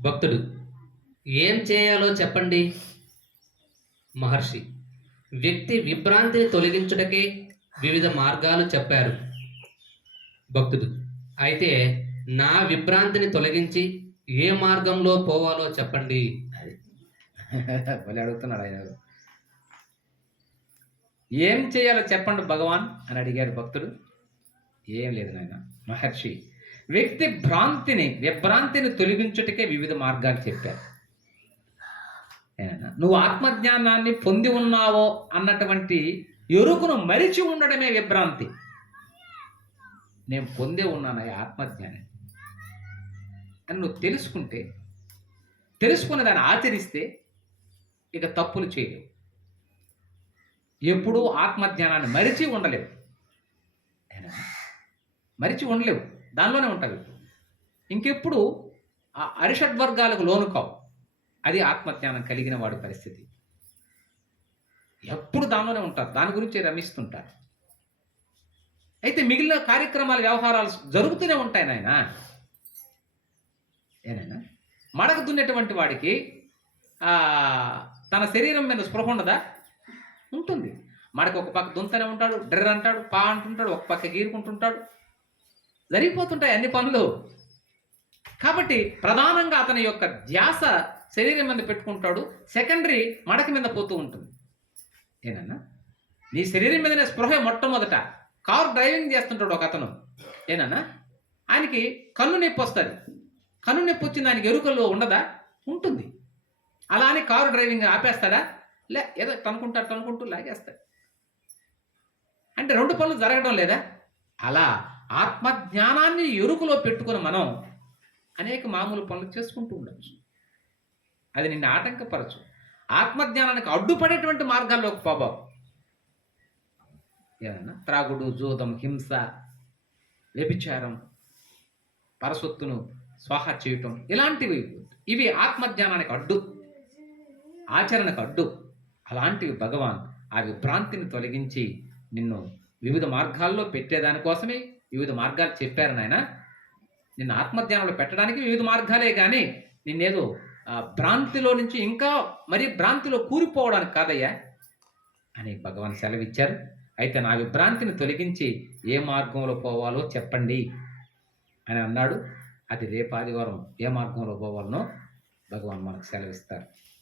భక్తుడు. ఏం చేయాలో చెప్పండి? మహర్షి. వ్యక్తి విభ్రాంతిని తొలగించుటకే వివిధ మార్గాలు చెప్పారు. భక్తుడు. అయితే నా విభ్రాంతిని తొలగించి ఏ మార్గంలో పోవాలో చెప్పండి. అడుగుతున్నాడు ఆయన. ఏం చేయాలో చెప్పండి భగవాన్ అని అడిగాడు భక్తుడు. ఏం లేదు నాయన. మహర్షి వ్యక్తి భ్రాంతిని విభ్రాంతిని తొలగించుటకే వివిధ మార్గాలు చెప్పారు. నువ్వు ఆత్మజ్ఞానాన్ని పొంది ఉన్నావో అన్నటువంటి ఎరుకును మరిచి ఉండడమే విభ్రాంతి నేను పొందే ఉన్నాను ఈ ఆత్మజ్ఞానం అని నువ్వు తెలుసుకుంటే తెలుసుకున్న దాన్ని ఆచరిస్తే ఇక తప్పులు చేయలేవు. ఎప్పుడూ ఆత్మజ్ఞానాన్ని మరిచి ఉండలేవు. మరిచి ఉండలేవు. దానిలోనే ఉంటావు ఇంకెప్పుడు ఆ అరిషడ్ వర్గాలకు లోను కావు. అది ఆత్మజ్ఞానం కలిగిన వాడి పరిస్థితి. ఎప్పుడు దానిలోనే ఉంటారు. దాని గురించి రమిస్తుంటారు. అయితే మిగిలిన కార్యక్రమాలు వ్యవహారాలు జరుగుతూనే ఉంటాయి నాయన. ఏనైనా మడక దున్నేటువంటి వాడికి తన శరీరం మీద స్పృహ ఉండదా? ఉంటుంది. మడక ఒక పక్క దున్తూనే ఉంటాడు డ్రెర్ అంటాడు పా అంటుంటాడు ఒక పక్క గీరుకుంటుంటాడు. జరిగిపోతుంటాయి అన్ని పనులు. కాబట్టి ప్రధానంగా అతని యొక్క ధ్యాస శరీరం మీద పెట్టుకుంటాడు. సెకండరీ మడక మీద పోతూ ఉంటుంది. ఏనన్నా? నీ శరీరం మీదనే స్పృహ మొట్టమొదట. కారు డ్రైవింగ్ చేస్తుంటాడు ఒక అతను. ఏనన్నా? ఆయనకి కన్ను నొప్పి వస్తుంది. కన్ను నొప్పి వచ్చింది ఆయనకి ఎరుకల్లో ఉండదా? ఉంటుంది. అలా అని కారు డ్రైవింగ్ ఆపేస్తాడా? లే ఏదో తనుకుంటాడు తనుకుంటూ లాగేస్తాడు. అంటే రెండు పనులు జరగడం లేదా? అలా ఆత్మజ్ఞానాన్ని ఎరుకులో పెట్టుకుని మనం అనేక మామూలు పనులు చేసుకుంటూ ఉండవచ్చు అది నిన్ను ఆటంకపరచు. ఆత్మజ్ఞానానికి అడ్డుపడేటువంటి మార్గాల్లోకి పోబావు ఏదన్నా త్రాగుడు జూదం హింస వ్యభిచారం పరసొత్తును స్వాహ చేయటం ఇలాంటివి ఇవి ఆత్మజ్ఞానానికి అడ్డు. ఆచరణకు అడ్డు. అలాంటివి భగవాన్ ఆ విభ్రాంతిని తొలగించి నిన్ను వివిధ మార్గాల్లో పెట్టేదానికోసమే వివిధ మార్గాలు చెప్పారు నాయన. నిన్ను ఆత్మధ్యానంలో పెట్టడానికి వివిధ మార్గాలే కానీ నిన్నేదో భ్రాంతిలో నుంచి ఇంకా మరి భ్రాంతిలో కూరిపోవడానికి కాదయ్యా అని భగవాన్ సెలవిచ్చారు. అయితే నా విభ్రాంతిని తొలగించి ఏ మార్గంలో పోవాలో చెప్పండి అని అన్నాడు. అది రేపు ఆదివారం ఏ మార్గంలో పోవాలనో భగవాన్ మనకు సెలవిస్తారు.